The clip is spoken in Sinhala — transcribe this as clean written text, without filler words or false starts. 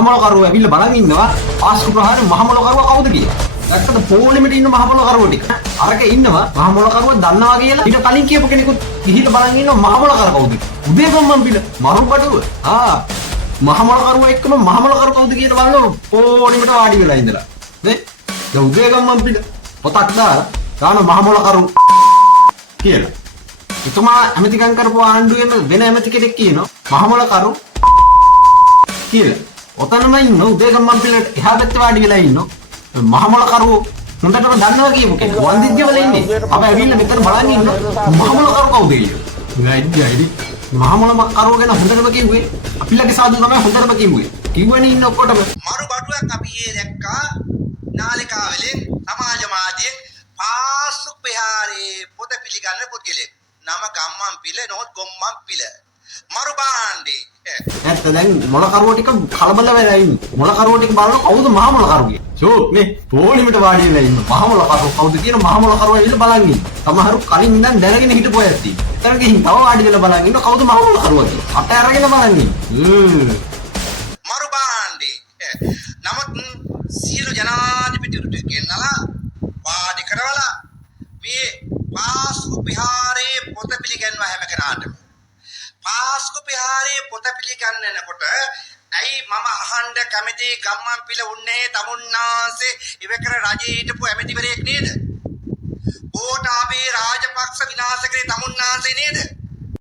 මහමොලකරුවෝ ඇවිල්ලා බලන් ඉන්නවා ආස්කු ප්‍රහාරේ මහමොලකරුවා කවුද කියලා. දැක්කද පොලිමේට ඉන්න මහමොලකරුවෝ ටික. අරක ඉන්නවා මහමොලකරුවා දන්නවා කියලා. ඊට කලින් කියපු කෙනෙකුත් ගිහිල්ලා බලන් ඉන්නවා මහමොලකරුවා කවුද කියලා. උදේගම්මන් පිළ මරුබඩුව. මහමොලකරුවා එක්කම මහමොලකරුවා කවුද කියලා බලනවා පොලිමේට වාඩි වෙලා ඉඳලා. නේ? දැන් උදේගම්මන් පිළ පොතක් දාලා දාන මහමොලකරුවා කියලා. එතුමා ඇමතිකම් කරපු ආණ්ඩුවේම වෙන ඇමති කෙනෙක් කියනවා මහමොලකරු කියලා. ඔතනම ඉන්න උදේගම්මන් පිළට එහා පැත්තේ වාඩි වෙලා ඉන්න මහමොලකරු හොඳටම දන්නවා කියමු කෙනෙක්. වන්දිජ්‍ය වල ඉන්නේ. අපි ඇවිල්ලා මෙතන බලන් ඉන්න මහමොලකරු කවුද කියලා. නයිඩි මහමොලකරු ගැන හොඳටම කිව්වේ. අපිලගේ සාදු තමයි හොඳටම කිව්වේ. කිව්වනේ ඉන්න ඔක්කොටම. මරු බඩුවක් අපි ඊයේ දැක්කා නාලිකාවලින් සමාජ මාධ්‍යයෙන් පාසුක් විහාරේ පොත පිළිගන්න පුද්ගලෙක්. නම ගම්මන් පිළ නොත් ගොම්මන් පිළ මරු බාණ්ඩේ ඇත්ත දැන් මොලකරුවෝ ටික කලබල වෙලා ඉන්නේ මොලකරුවෝ ටික බලන කවුද මහමොලකරුවෝ කියන්නේ ෂෝ මේ පොලිමේට වාඩි වෙලා ඉන්න මහමොලකරුවෝ කවුද කියන මහමොලකරුවෝ ඇවිල්ලා බලන් ඉන්නේ සමහරු කලින් ඉඳන් දැනගෙන හිටපු අය තියෙනවා එතන ගිහින් තව වාඩි වෙලා බලන් ඉන්න කවුද මහමොලකරුවෝ කියලා අත අරගෙන බලන් ඉන්නේ මරු බාණ්ඩේ නමුත් සියලු ජනාධිපතිවරුන්ට ගෙන්නලා වාඩි කරවලා මේ පාස්කු විහාරේ පොත පිළිගන්නවා හැම කෙනාටම. පාස්කු විහාරේ පොත පිළිගන්නනකොට ඇයි මම අහන්න කැමති ගම්මන් පිළ උන්නේ තමුන්නාසේ ඉවකර රජේ හිටපු ඇමතිවරයෙක් නේද? ගෝඨාභය රාජපක්ෂ විනාශ කරේ තමුන්නාසේ නේද?